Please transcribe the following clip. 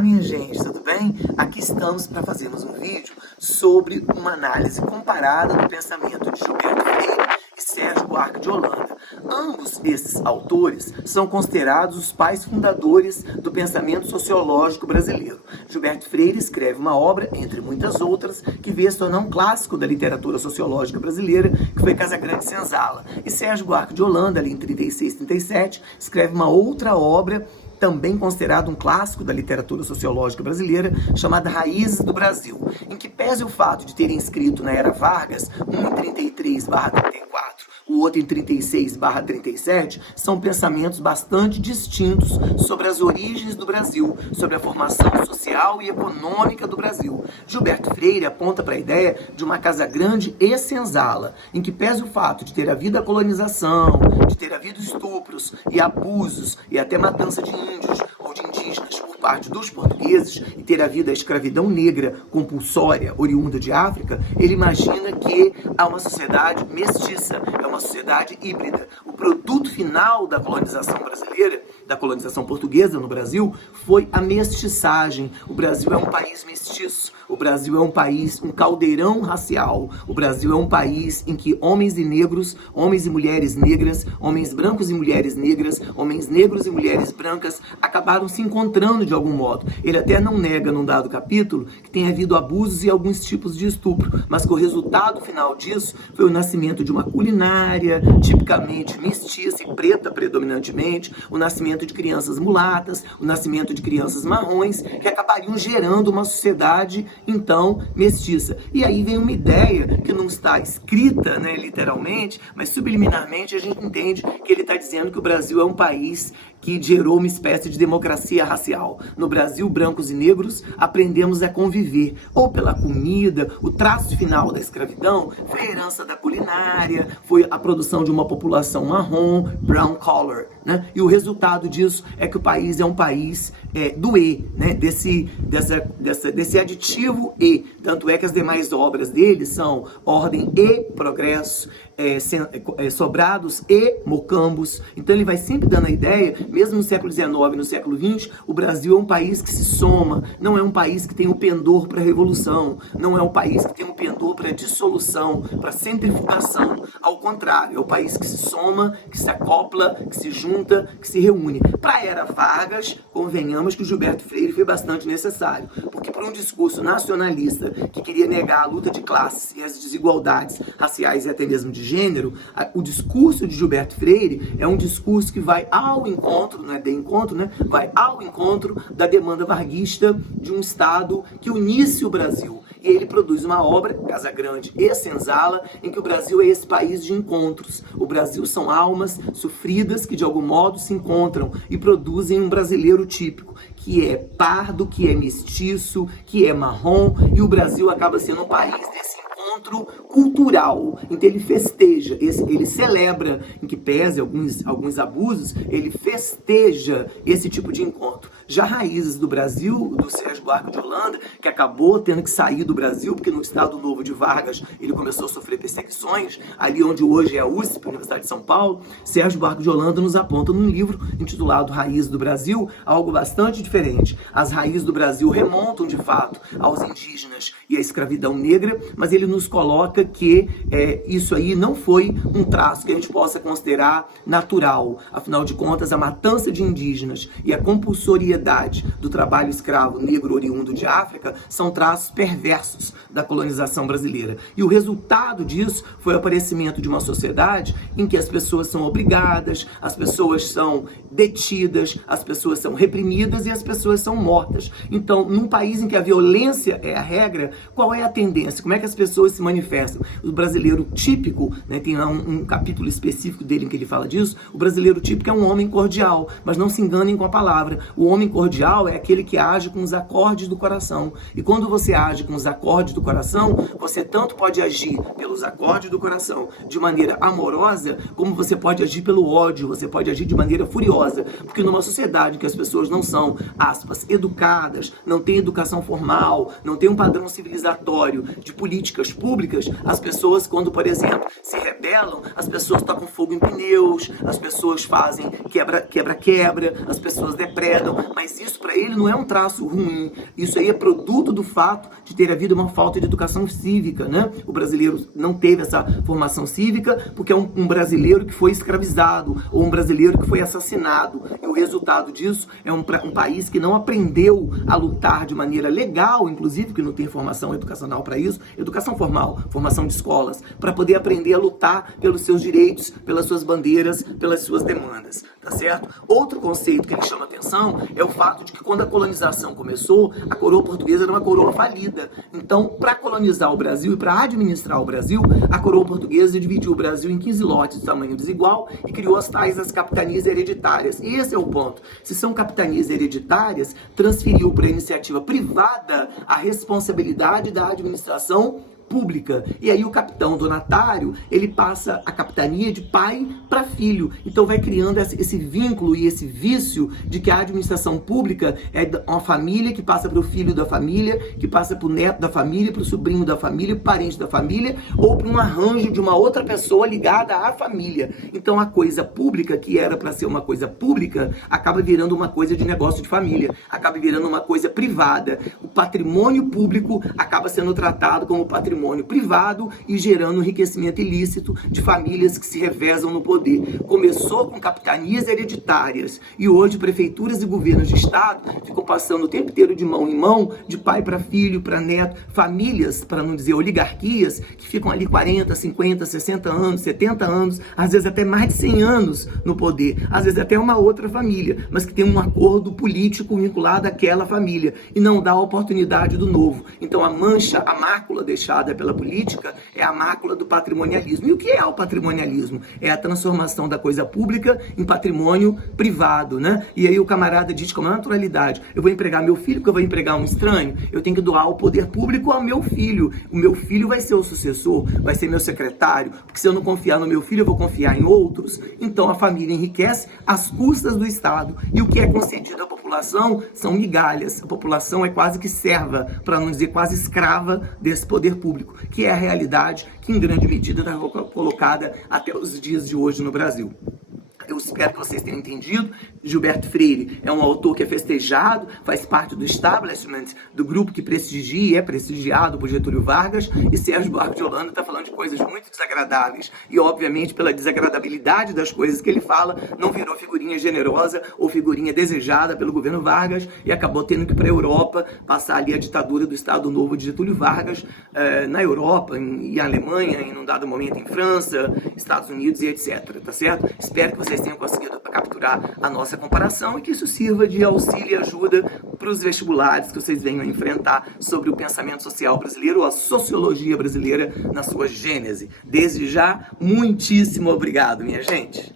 Minha gente, tudo bem? Aqui estamos para fazermos um vídeo sobre uma análise comparada do pensamento de Gilberto Freire e Sérgio Buarque de Holanda. Ambos esses autores são considerados os pais fundadores do pensamento sociológico brasileiro. Gilberto Freire escreve uma obra, entre muitas outras, que veio a se tornar um clássico da literatura sociológica brasileira, que foi Casagrande Senzala. E Sérgio Buarque de Holanda, ali em 36, 37, escreve uma outra obra também considerado um clássico da literatura sociológica brasileira, chamada Raízes do Brasil, em que pese o fato de terem escrito na era Vargas, um em 33/34, o outro em 36/37, são pensamentos bastante distintos sobre as origens do Brasil, sobre a formação social e econômica do Brasil. Gilberto Freire aponta para a ideia de uma Casagrande e Senzala, em que pese o fato de ter havido a colonização, de ter havido estupros e abusos e até matança de índios ou de indígenas por parte dos portugueses e ter havido a escravidão negra compulsória oriunda de África, ele imagina que há uma sociedade mestiça, é uma sociedade híbrida. O produto final da colonização brasileira, da colonização portuguesa no Brasil, foi a mestiçagem. O Brasil é um país mestiço, o Brasil é um país, um caldeirão racial. O Brasil é um país em que homens e negros, homens e mulheres negras, homens brancos e mulheres negras, homens negros e mulheres brancas acabaram se encontrando de algum modo. Ele até não nega num dado capítulo que tem havido abusos e alguns tipos de estupro, mas que o resultado final disso foi o nascimento de uma culinária tipicamente mestiça e preta predominantemente, o nascimento de crianças mulatas, o nascimento de crianças marrons, que acabariam gerando uma sociedade, então, mestiça. E aí vem uma ideia que não está escrita, né, literalmente, mas subliminarmente a gente entende que ele está dizendo que o Brasil é um país que gerou uma espécie de democracia racial. No Brasil, brancos e negros aprendemos a conviver, ou pela comida. O traço final da escravidão foi a herança da culinária, foi a produção de uma população marrom, brown color, né? E o resultado disso é que o país é um país do E, né? Desse aditivo E. Tanto é que as demais obras dele são Ordem e Progresso, Sobrados e Mocambos. Então ele vai sempre dando a ideia, mesmo no século XIX e no século XX, o Brasil é um país que se soma, não é um país que tem um pendor para a revolução, não é um país que tem um pendor para a dissolução, para a centrifugação. Ao contrário, é um país que se soma, que se acopla, que se junta, que se reúne. Para a era Vargas, convenhamos que o Gilberto Freire foi bastante necessário, porque para um discurso nacionalista que queria negar a luta de classes e as desigualdades raciais e até mesmo de gênero, o discurso de Gilberto Freire é um discurso que vai ao encontro, não é de encontro, né? Vai ao encontro da demanda varguista de um Estado que unisse o Brasil. E ele produz uma obra, Casagrande e Senzala, em que o Brasil é esse país de encontros. O Brasil são almas sofridas que de algum modo se encontram e produzem um brasileiro típico, que é pardo, que é mestiço, que é marrom, e o Brasil acaba sendo um país desse encontro cultural. Então ele festeja, ele celebra, em que pese alguns abusos, ele festeja esse tipo de encontro. Já Raízes do Brasil, do Sérgio Buarque de Holanda, que acabou tendo que sair do Brasil, porque no Estado Novo de Vargas ele começou a sofrer perseguições, ali onde hoje é a USP, Universidade de São Paulo, Sérgio Buarque de Holanda nos aponta num livro intitulado Raízes do Brasil, algo bastante diferente. As raízes do Brasil remontam, de fato, aos indígenas e à escravidão negra, mas ele nos coloca que isso aí não foi um traço que a gente possa considerar natural. Afinal de contas, a matança de indígenas e a compulsoriedade do trabalho escravo negro oriundo de África são traços perversos da colonização brasileira. E o resultado disso foi o aparecimento de uma sociedade em que as pessoas são obrigadas, as pessoas são detidas, as pessoas são reprimidas e as pessoas são mortas. Então, num país em que a violência é a regra, qual é a tendência? Como é que as pessoas se manifestam? O brasileiro típico, né, tem lá um capítulo específico dele em que ele fala disso, o brasileiro típico é um homem cordial, mas não se enganem com a palavra. O homem cordial é aquele que age com os acordes do coração. E quando você age com os acordes do coração, você tanto pode agir pelos acordes do coração de maneira amorosa, como você pode agir pelo ódio, você pode agir de maneira furiosa. Porque numa sociedade em que as pessoas não são, aspas, educadas, não têm educação formal, não têm um padrão civilizatório de políticas públicas, as pessoas, quando, por exemplo, se rebelam, as pessoas tocam fogo em pneus, as pessoas fazem quebra-quebra, as pessoas depredam, Mas isso para ele não é um traço ruim. Isso aí é produto do fato de ter havido uma falta de educação cívica, né? O brasileiro não teve essa formação cívica porque é um brasileiro que foi escravizado ou um brasileiro que foi assassinado. E o resultado disso é um país que não aprendeu a lutar de maneira legal, inclusive, que não tem formação educacional para isso, educação formal, formação de escolas, para poder aprender a lutar pelos seus direitos, pelas suas bandeiras, pelas suas demandas, tá certo? Outro conceito que ele chama atenção é o fato de que quando a colonização começou, a coroa portuguesa era uma coroa falida. Então, para colonizar o Brasil e para administrar o Brasil, a coroa portuguesa dividiu o Brasil em 15 lotes de tamanho desigual e criou as capitanias hereditárias. E esse é o ponto. Se são capitanias hereditárias, transferiu para a iniciativa privada a responsabilidade da administração pública. E aí o capitão donatário, ele passa a capitania de pai para filho. Então vai criando esse vínculo e esse vício de que a administração pública é uma família que passa para o filho da família, que passa para o neto da família, para o sobrinho da família, para o parente da família, ou para um arranjo de uma outra pessoa ligada à família. Então a coisa pública, que era para ser uma coisa pública, acaba virando uma coisa de negócio de família, acaba virando uma coisa privada. O patrimônio público acaba sendo tratado como patrimônio privado e gerando enriquecimento ilícito de famílias que se revezam no poder. Começou com capitanias hereditárias e hoje prefeituras e governos de estado ficam passando o tempo inteiro de mão em mão, de pai para filho, para neto, famílias, para não dizer oligarquias, que ficam ali 40, 50, 60 anos, 70 anos, às vezes até mais de 100 anos no poder, às vezes até uma outra família, mas que tem um acordo político vinculado àquela família e não dá a oportunidade do novo. Então a mancha, a mácula deixada pela política é a mácula do patrimonialismo. E o que é o patrimonialismo? É a transformação da coisa pública em patrimônio privado, né? E aí o camarada diz com naturalidade: eu vou empregar meu filho porque eu vou empregar um estranho, eu tenho que doar o poder público ao meu filho. O meu filho vai ser o sucessor, vai ser meu secretário, porque se eu não confiar no meu filho, eu vou confiar em outros. Então a família enriquece às custas do Estado. E o que é concedido à população são migalhas. A população é quase que serva, para não dizer quase escrava desse poder público, que é a realidade que em grande medida está colocada até os dias de hoje no Brasil. Eu espero que vocês tenham entendido. Gilberto Freire é um autor que é festejado, faz parte do establishment, do grupo que prestigia e é prestigiado por Getúlio Vargas, e Sérgio Buarque de Holanda está falando de coisas muito desagradáveis. E, obviamente, pela desagradabilidade das coisas que ele fala, não virou figurinha generosa ou figurinha desejada pelo governo Vargas e acabou tendo que ir para a Europa passar ali a ditadura do Estado Novo de Getúlio Vargas, na Europa, em Alemanha, em um dado momento em França, Estados Unidos e etc. Tá certo? Espero que vocês tenham conseguido capturar a nossa comparação e que isso sirva de auxílio e ajuda para os vestibulares que vocês venham a enfrentar sobre o pensamento social brasileiro ou a sociologia brasileira na sua gênese. Desde já, muitíssimo obrigado, minha gente.